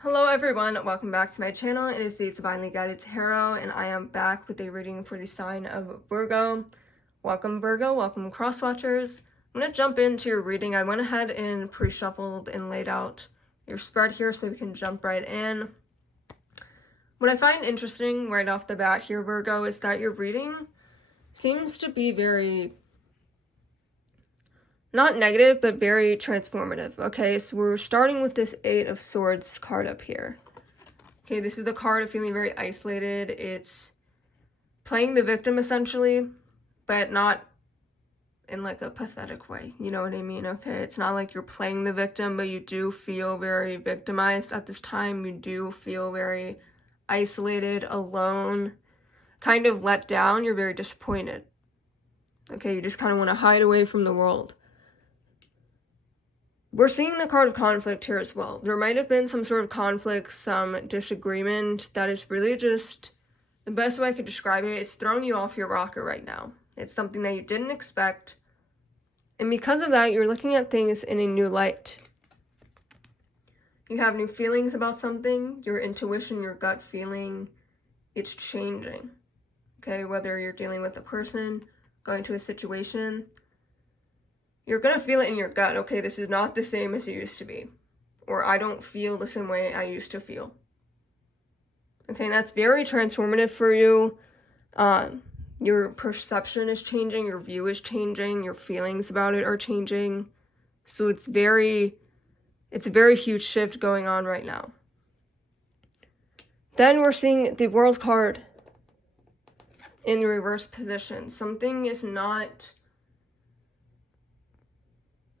Hello everyone, welcome back to my channel. It is the Divinely Guided Tarot, and I am back with a reading for the sign of Virgo. Welcome Virgo, welcome cross watchers. I'm going to jump into your reading. I went ahead and pre-shuffled and laid out your spread here so we can jump right in. What I find interesting right off the bat here, Virgo, is that your reading seems to be very, not negative, but very transformative. Okay, so we're starting with this Eight of Swords card up here. Okay, this is the card of feeling very isolated. It's playing the victim essentially, but not in like a pathetic way. You know what I mean? Okay, it's not like you're playing the victim, but you do feel very victimized at this time. You do feel very isolated, alone, kind of let down. You're very disappointed. Okay, you just kind of want to hide away from the world. We're seeing the card of conflict here as well. There might have been some sort of conflict, some disagreement that is really just, the best way I could describe it, it's throwing you off your rocker right now. It's something that you didn't expect. And because of that, you're looking at things in a new light. You have new feelings about something, your intuition, your gut feeling, it's changing. Okay, whether you're dealing with a person, going to a situation, you're going to feel it in your gut. Okay, this is not the same as it used to be. Or I don't feel the same way I used to feel. Okay, that's very transformative for you. Your perception is changing, your view is changing, your feelings about it are changing. So it's a very huge shift going on right now. Then we're seeing the World card in the reverse position. Something is not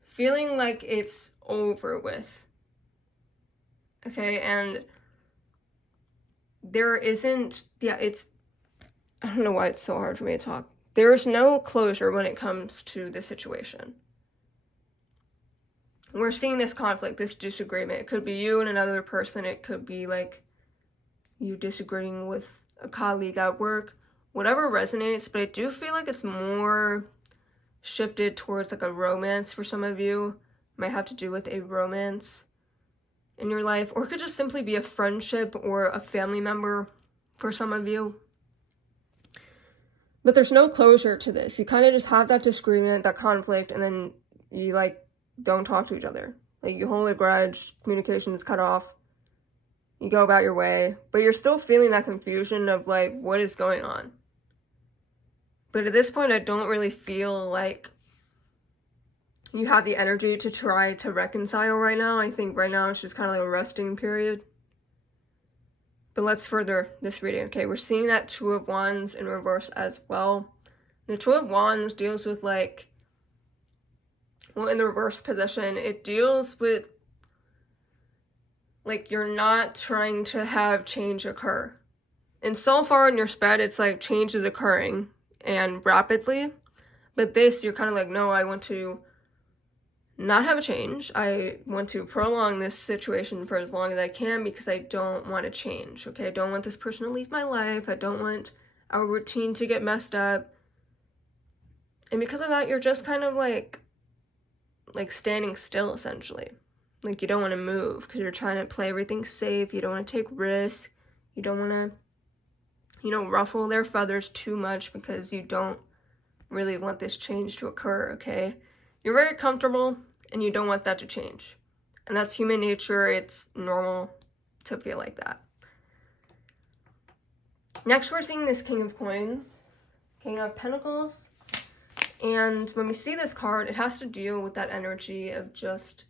feeling like it's over with. Okay, and there isn't, I don't know why it's so hard for me to talk. There is no closure when it comes to the situation. We're seeing this conflict, this disagreement. It could be you and another person. It could be like you disagreeing with a colleague at work. Whatever resonates, but I do feel like it's more shifted towards like a romance for some of you. It might have to do with a romance in your life, or it could just simply be a friendship or a family member for some of you. But there's no closure to this. You kind of just have that disagreement, that conflict, and then you like don't talk to each other. Like you hold a grudge, communication is cut off, you go about your way, but you're still feeling that confusion of like, what is going on? But at this point, I don't really feel like you have the energy to try to reconcile right now. I think right now it's just kind of like a resting period. But let's further this reading. Okay, we're seeing that Two of Wands in reverse as well. The Two of Wands deals with like, well, in the reverse position, it deals with like you're not trying to have change occur. And so far in your spread, it's like change is occurring and rapidly. But this, you're kind of like, no, I want to not have a change. I want to prolong this situation for as long as I can because I don't want to change, okay? I don't want this person to leave my life. I don't want our routine to get messed up. And because of that, you're just kind of like standing still, essentially. Like you don't want to move because you're trying to play everything safe. You don't want to take risks. You don't want to, ruffle their feathers too much because you don't really want this change to occur, okay? You're very comfortable and you don't want that to change. And that's human nature. It's normal to feel like that. Next, we're seeing this King of Coins, King of Pentacles. And when we see this card, it has to deal with that energy of just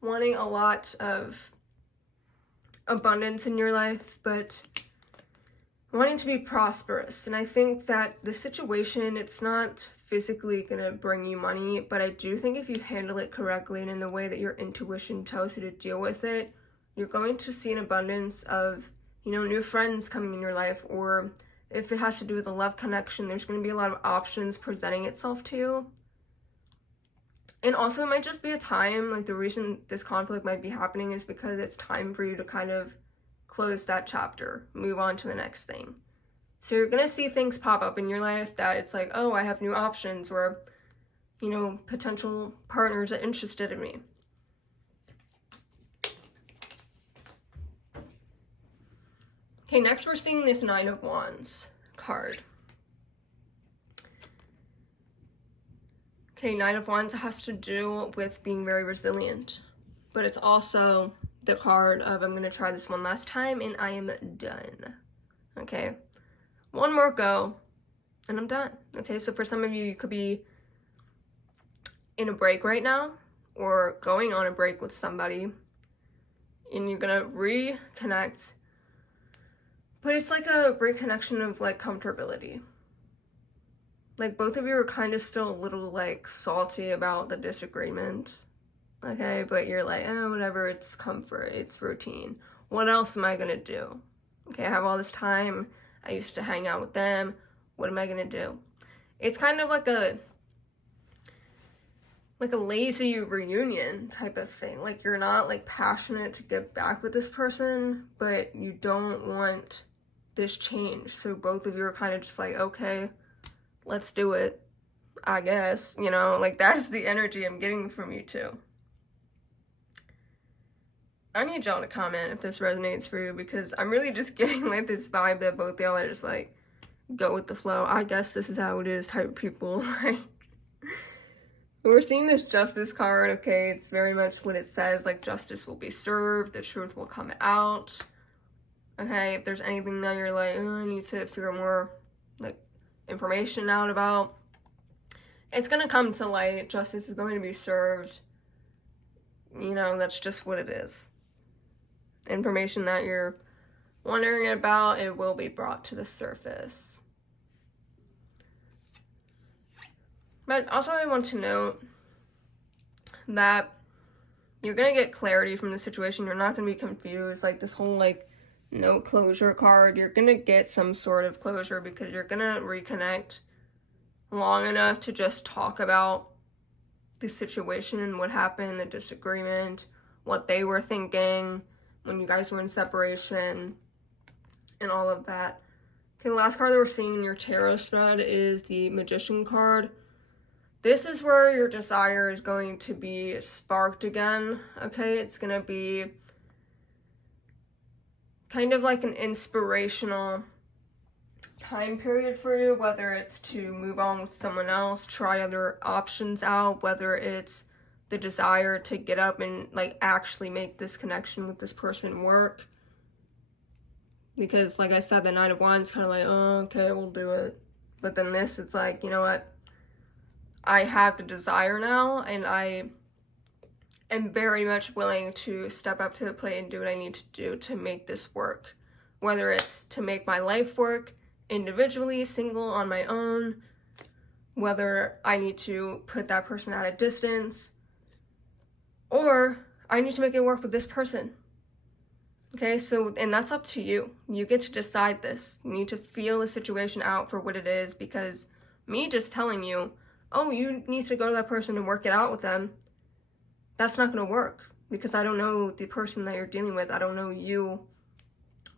wanting a lot of abundance in your life, but wanting to be prosperous. And I think that the situation, it's not physically going to bring you money, but I do think if you handle it correctly and in the way that your intuition tells you to deal with it, you're going to see an abundance of, new friends coming in your life, or if it has to do with a love connection, there's going to be a lot of options presenting itself to you. And also it might just be a time, like the reason this conflict might be happening is because it's time for you to kind of close that chapter, move on to the next thing. So you're going to see things pop up in your life that it's like, oh, I have new options, or, potential partners are interested in me. Okay, next we're seeing this Nine of Wands card. Okay, Nine of Wands has to do with being very resilient, but it's also the card of I'm going to try this one last time and I am done. Okay, one more go and I'm done. Okay, so for some of you, you could be in a break right now or going on a break with somebody and you're going to reconnect, but it's like a reconnection of like comfortability. Like both of you are kind of still a little like salty about the disagreement. Okay, but you're like, oh, whatever, it's comfort, it's routine. What else am I gonna do? Okay, I have all this time. I used to hang out with them. What am I gonna do? It's kind of like a lazy reunion type of thing. Like you're not like passionate to get back with this person, but you don't want this change. So both of you are kind of just like, okay, let's do it, I guess. You know, like that's the energy I'm getting from you two. I need y'all to comment if this resonates for you, because I'm really just getting like this vibe that both y'all are just like, go with the flow. I guess this is how it is type of people. Like, we're seeing this Justice card, okay? It's very much what it says, like justice will be served, the truth will come out. Okay, if there's anything that you're like, oh, I need to figure more like information out about, it's gonna come to light. Justice is going to be served. You know, that's just what it is. Information that you're wondering about, it will be brought to the surface. But also I want to note that you're going to get clarity from the situation. You're not going to be confused. Like this whole like no closure card, you're going to get some sort of closure because you're going to reconnect long enough to just talk about the situation and what happened, the disagreement, what they were thinking when you guys were in separation, and all of that. Okay, the last card that we're seeing in your tarot spread is the Magician card. This is where your desire is going to be sparked again, okay? It's going to be kind of like an inspirational time period for you, whether it's to move on with someone else, try other options out, whether it's the desire to get up and like actually make this connection with this person work. Because like I said, the Nine of Wands is kind of like, oh, okay, we'll do it. But then this, it's like, you know what? I have the desire now, and I am very much willing to step up to the plate and do what I need to do to make this work. Whether it's to make my life work individually, single, on my own, whether I need to put that person at a distance, or I need to make it work with this person. Okay, so, and that's up to you. You get to decide this. You need to feel the situation out for what it is, because me just telling you, oh, you need to go to that person and work it out with them, that's not going to work, because I don't know the person that you're dealing with. I don't know you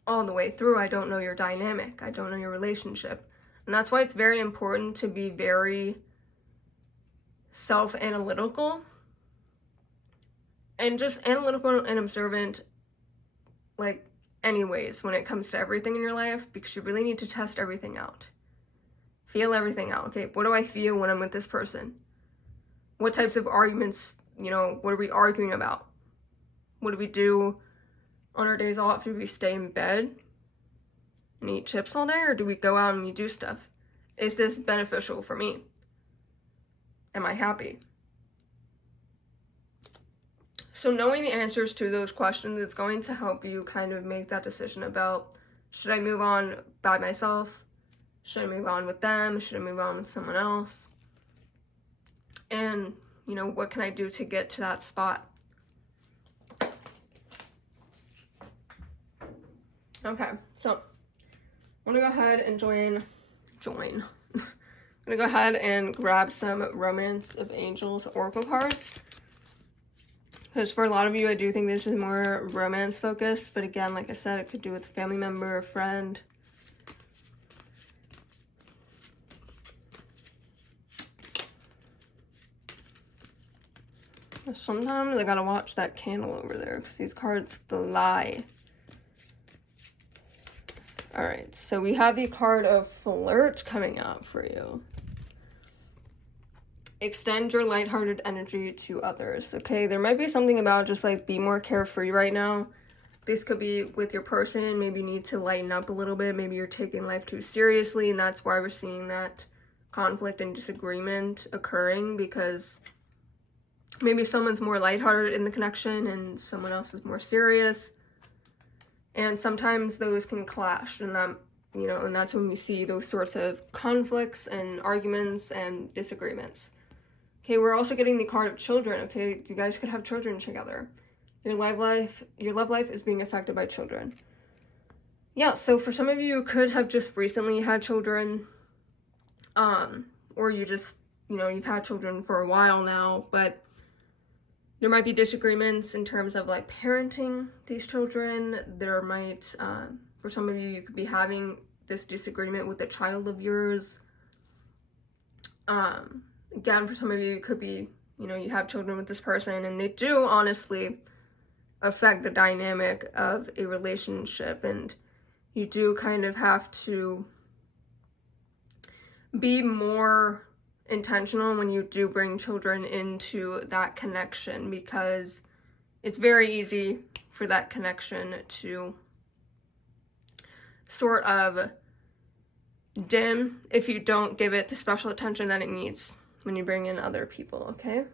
all the way through. I don't know your dynamic. I don't know your relationship. And that's why it's very important to be very self-analytical and just analytical and observant, like anyways, when it comes to everything in your life, because you really need to test everything out. Feel everything out. Okay, what do I feel when I'm with this person? What types of arguments, you know, what are we arguing about? What do we do on our days off? Do we stay in bed and eat chips all day, or do we go out and we do stuff? Is this beneficial for me? Am I happy? So knowing the answers to those questions, it's going to help you kind of make that decision about, should I move on by myself? Should I move on with them? Should I move on with someone else? And, you know, what can I do to get to that spot? Okay, so I'm gonna go ahead and join. I'm gonna go ahead and grab some Romance of Angels Oracle cards. Because for a lot of you, I do think this is more romance focused. But again, like I said, it could do with a family member, a friend. Sometimes I gotta watch that candle over there because these cards fly. All right, so we have the card of flirt coming out for you. Extend your lighthearted energy to others, okay? There might be something about just like be more carefree right now. This could be with your person. Maybe you need to lighten up a little bit. Maybe you're taking life too seriously, and that's why we're seeing that conflict and disagreement occurring, because maybe someone's more lighthearted in the connection and someone else is more serious. And sometimes those can clash, and that, you know, and that's when we see those sorts of conflicts and arguments and disagreements. Okay, we're also getting the card of children. Okay, you guys could have children together. Your love life is being affected by children. Yeah, so for some of you, you could have just recently had children, or you just, you know, you've had children for a while now, but there might be disagreements in terms of like parenting these children. There might, for some of you, you could be having this disagreement with a child of yours. Again, for some of you, it could be, you know, you have children with this person, and they do honestly affect the dynamic of a relationship, and you do kind of have to be more intentional when you do bring children into that connection, because it's very easy for that connection to sort of dim if you don't give it the special attention that it needs when you bring in other people, okay?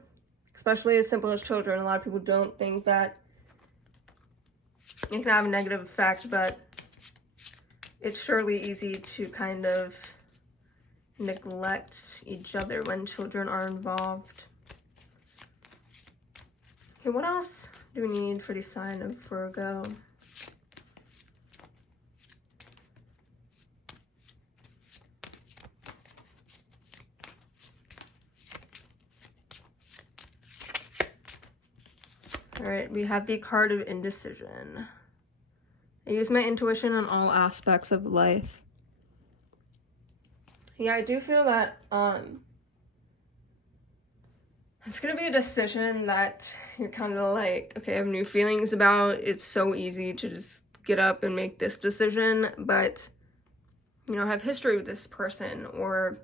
Especially as simple as children. A lot of people don't think that it can have a negative effect, but it's surely easy to kind of neglect each other when children are involved. Okay, what else do we need for the sign of Virgo? All right, we have the card of indecision. I use my intuition on all aspects of life. Yeah, I do feel that it's gonna be a decision that you're kind of like, okay, I have new feelings about. It's so easy to just get up and make this decision, but you know, have history with this person, or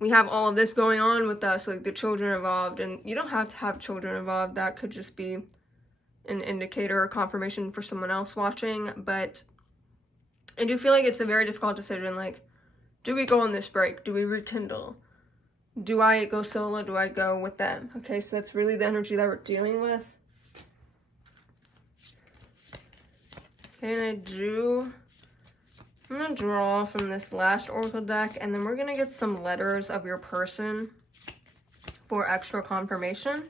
we have all of this going on with us, like the children involved, and you don't have to have children involved. That could just be an indicator or confirmation for someone else watching, but I do feel like it's a very difficult decision. Like, do we go on this break? Do we rekindle? Do I go solo? Do I go with them? Okay, so that's really the energy that we're dealing with. Okay, and I'm gonna draw from this last oracle deck, and then we're gonna get some letters of your person for extra confirmation.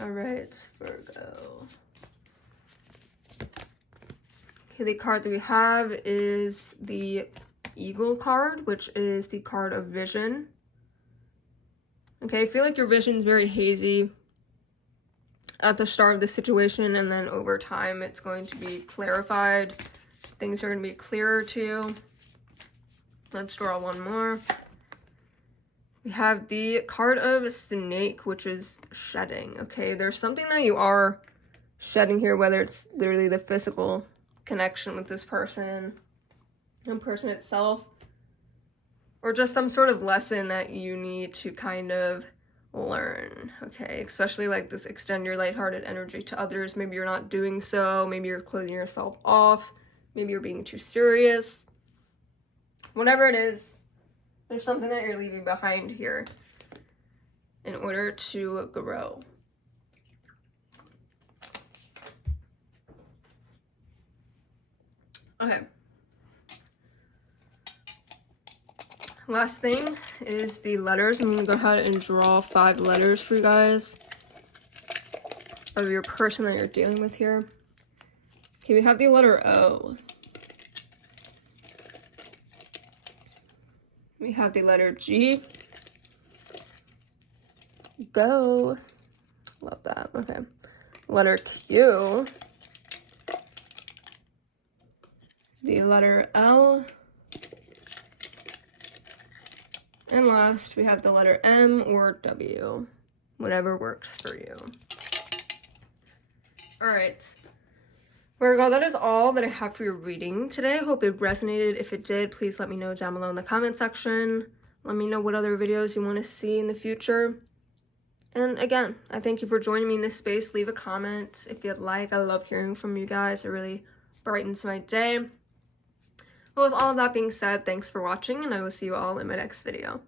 All right, Virgo. Okay, the card that we have is the Eagle card, which is the card of vision. Okay, I feel like your vision is very hazy at the start of the situation, and then over time it's going to be clarified. Things are going to be clearer to you. Let's draw one more. We have the card of Snake, which is shedding. Okay, there's something that you are shedding here, whether it's literally the physical connection with this person, the person itself, or just some sort of lesson that you need to kind of learn, okay? Especially like this, extend your lighthearted energy to others. Maybe you're not doing so. Maybe you're closing yourself off. Maybe you're being too serious. Whatever it is, there's something that you're leaving behind here in order to grow. Okay. Last thing is the letters. I'm going to go ahead and draw 5 letters for you guys of your person that you're dealing with here. Okay, we have the letter O. We have the letter G. Go. Love that. Okay. Letter Q. The letter L. And last, we have the letter M or W, whatever works for you. All right. Virgo, that is all that I have for your reading today. I hope it resonated. If it did, please let me know down below in the comment section. Let me know what other videos you want to see in the future. And again, I thank you for joining me in this space. Leave a comment if you'd like. I love hearing from you guys. It really brightens my day. Well, with all of that being said, thanks for watching, and I will see you all in my next video.